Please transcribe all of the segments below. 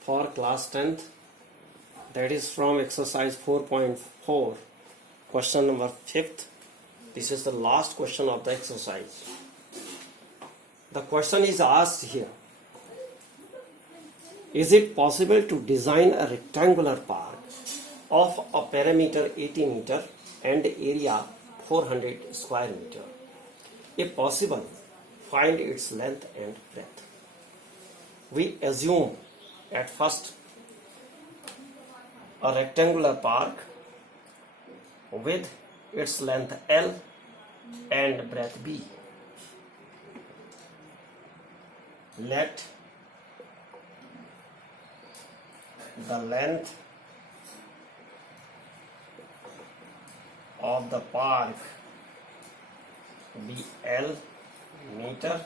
for class 10th, that is from exercise 4.4, question number 5th. This is the last question of the exercise. The question is asked here: is it possible to design a rectangular park of a perimeter 80 meter and area 400 square meter? If possible, find its length and breadth. We assume at first a rectangular park with its length L and breadth B. Let the length of the park be L meter,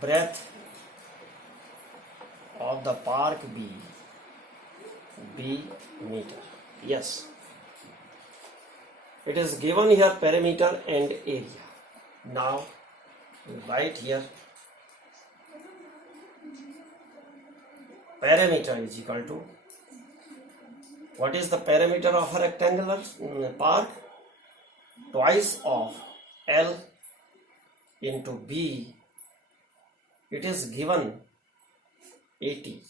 breadth of the park be B meter. Yes, it is given here perimeter and area. Now we write here perimeter is equal to, what is the perimeter of a rectangular park? Twice of L into B. It is given 80.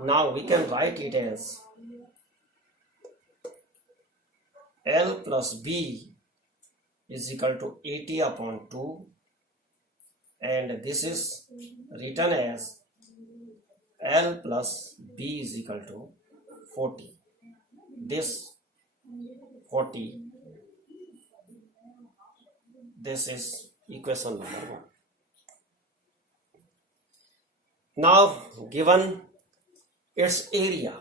Now we can write it as L plus B is equal to 80 upon 2, and this is written as L plus B is equal to 40. This 40, this is equation number 1. Now given its area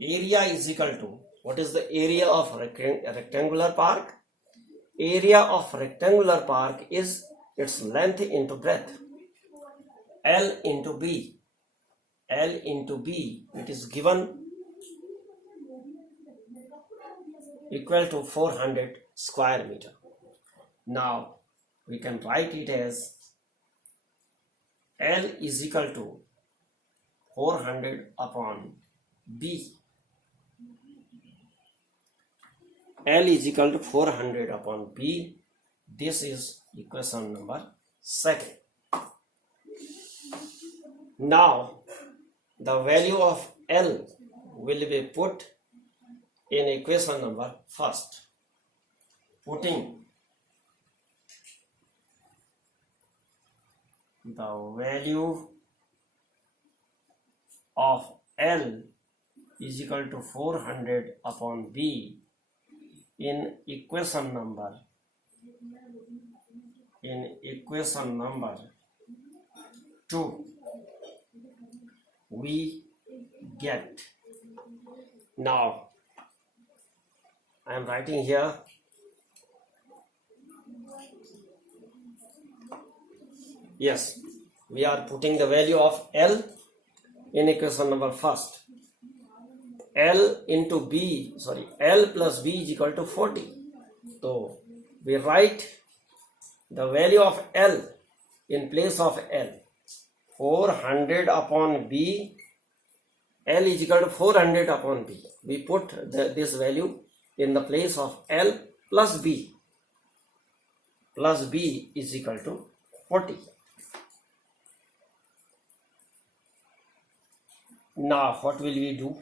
is equal to, what is the area of a rectangular park? Area of rectangular park is its length into breadth, L into B. L into B, it is given equal to 400 square meter. Now we can write it as L is equal to 400 upon B. L is equal to 400 upon B. This is equation number 2. Now the value of L will be put in equation number 1. Putting the value of L is equal to 400 upon B in equation number 2, we get, now I am writing here yes, we are putting the value of L in equation number 1. L into B, L plus B is equal to 40. So we write the value of L in place of L. 400 upon B, L is equal to 400 upon B. We put this value in the place of L plus B. Plus B is equal to 40. Now what will we do?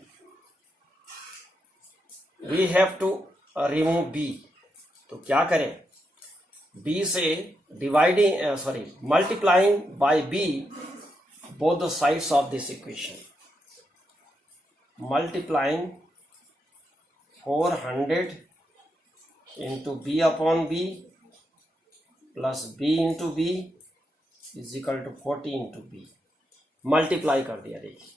We have to remove B. तो क्या करें? B से multiplying by B both the sides of this equation. Multiplying 400 into B upon B plus B into B is equal to 40 into B. Multiply कर दिया, देखिए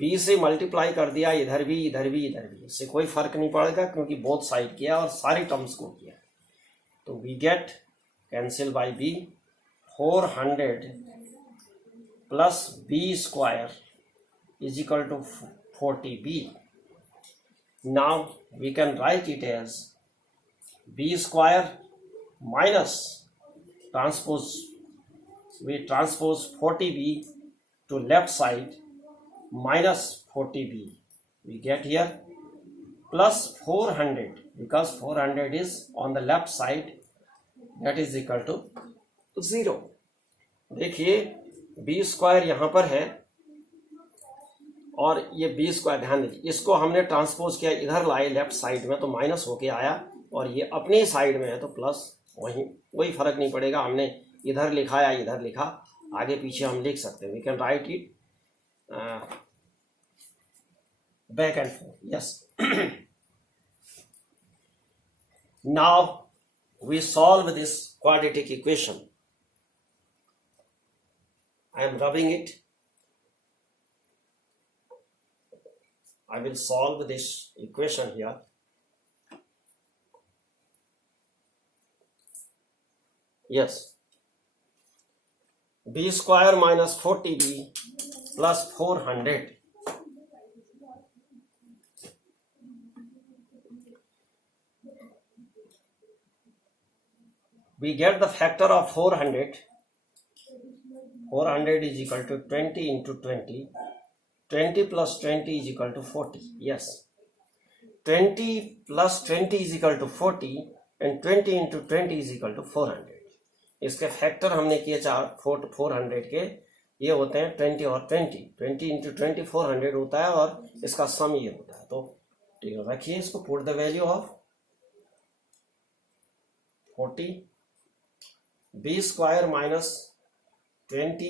B से multiply कर दिया, इधर भी इधर भी इधर भी, इससे कोई फर्क नहीं पड़ेगा क्योंकि बोथ साइड किया और सारे टर्म्स को किया. तो we get cancel by B, 400 plus B square is equal to 40B. Now we can write it as B square minus transpose 40b to left side minus 40b. We get here plus 400 because 400 is on the left side, that is equal to 0. देखिए B square यहाँ पर है और ये B square, ध्यान दीजिए, इसको हमने ट्रांसपोज किया, इधर लाए लेफ्ट साइड में तो माइनस होके आया, और ये अपनी साइड में है तो प्लस, वही फर्क नहीं पड़ेगा, हमने इधर लिखा या इधर लिखा, आगे पीछे हम लिख सकते हैं. We can write it back and forth. Yes. Now we solve this quadratic equation. I am rubbing it. I will solve this equation here. Yes. B square minus 40b plus 400. We get the factor of 400. 400 is equal to 20 into 20. 20 plus 20 is equal to 40. Yes. 20 plus 20 is equal to 40 and 20 into 20 is equal to 400. इसके factor हमने किए 400 के, ये होते हैं 20 और 20. 20 into 20 400 होता है और इसका सम ये होता है. तो ठीक है, रखिए इसको. Put the value of 40 b square minus 20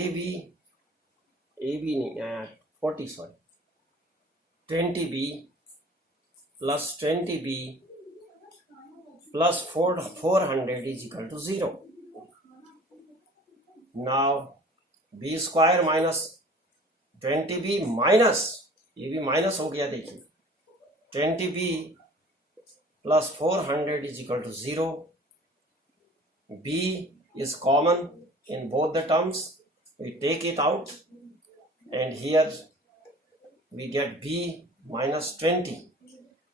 ab नहीं 40 sorry 20b plus 20b plus 400 is equal to 0. Now b square minus 20b minus, ये भी माइनस हो गया, देखिए 20b plus 400 is equal to 0. b is common in both the terms, we take it out and here we get b minus 20.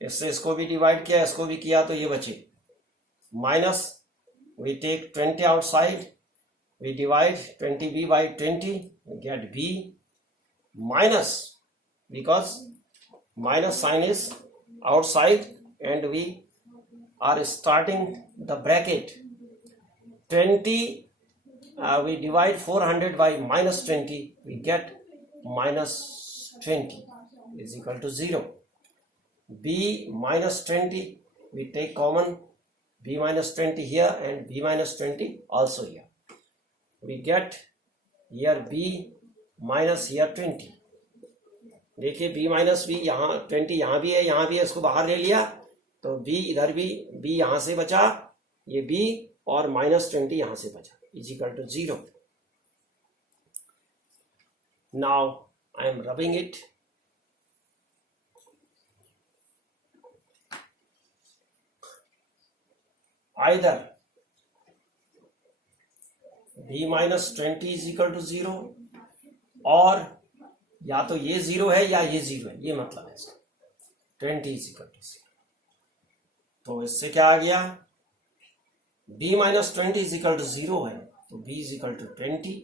इससे इसको भी divide किया, इसको भी किया, तो ये बचे minus, we take 20 outside, we divide 20b by 20, we get b minus, because minus sign is outside and we are starting the bracket 20, we divide 400 by minus 20, we get minus 20 is equal to 0. b minus 20, we take common b minus 20 here and b minus 20 also here. We get here b minus here 20. देखिए b minus b यहाँ 20 यहाँ भी है, इसको बाहर ले लिया तो b इधर भी, b यहाँ से बचा, ये b और minus 20 यहाँ से बचा, is equal to 0. Now I am rubbing it. Either b minus 20 is equal to 0 और या तो ये 0 है या ये 0 है, ये मतलब है इसका 20 is equal to 0. तो इससे क्या आ गया, b minus 20 is equal to 0 है तो b is equal to 20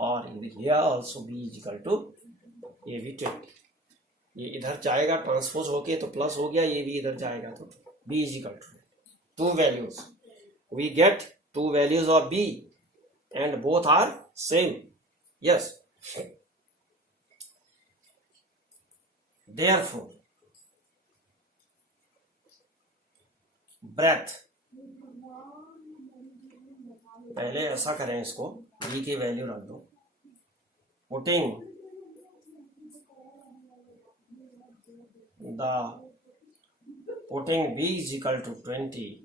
और here also b is equal to ये भी 20. ये इधर जाएगा ट्रांसपोज होके तो प्लस हो गया, ये भी इधर जाएगा तो b is equal to 2 values. We get 2 values of b and both are same. Yes. Therefore, breadth, पहले ऐसा करें, इसको b की वैल्यू रख दो. Putting b is equal to 20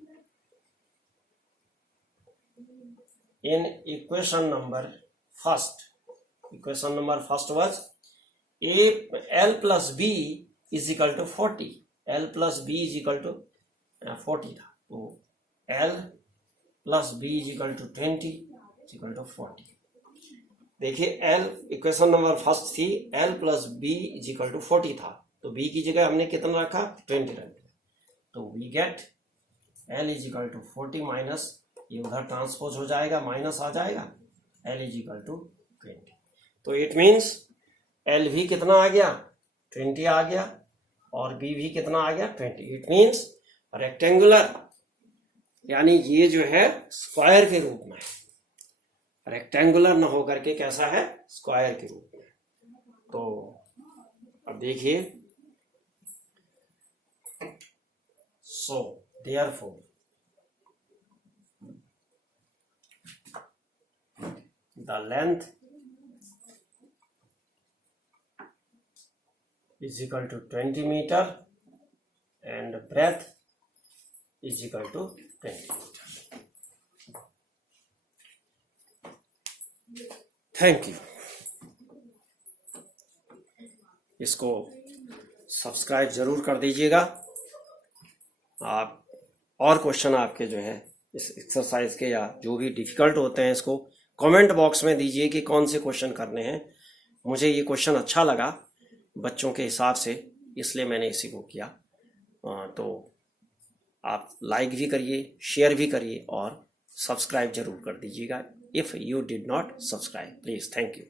in equation number first. Equation number first was L plus b is equal to 40. L plus b is equal to 40 था, तो L plus b is equal to 20 is equal to 40. देखिए L equation number first थी, L plus b is equal to 40 था, तो b की जगह हमने कितना रखा, 20 रख दिया, तो we get L is equal to 40 minus ये उधर ट्रांसपोज हो जाएगा, माइनस आ जाएगा, L इज इक्वल टू 20। तो इट मीन्स L भी कितना आ गया, 20 आ गया, और B भी कितना आ गया, 20। इट मीन्स रेक्टेंगुलर, यानी ये जो है स्क्वायर के रूप में, रेक्टेंगुलर न होकर के कैसा है, स्क्वायर के रूप में। तो अब देखिए, so therefore the length is equal to 20 meter and breadth is equal to 20 meter. Thank you. इसको सब्सक्राइब जरूर कर दीजिएगा। आप और क्वेश्चन आपके जो है इस एक्सरसाइज के या जो भी डिफिकल्ट होते हैं, इसको कमेंट बॉक्स में दीजिए कि कौन से क्वेश्चन करने हैं। मुझे ये क्वेश्चन अच्छा लगा बच्चों के हिसाब से, इसलिए मैंने इसी को किया। तो आप लाइक भी करिए, शेयर भी करिए और सब्सक्राइब जरूर कर दीजिएगा। If you did not subscribe, please. Thank you.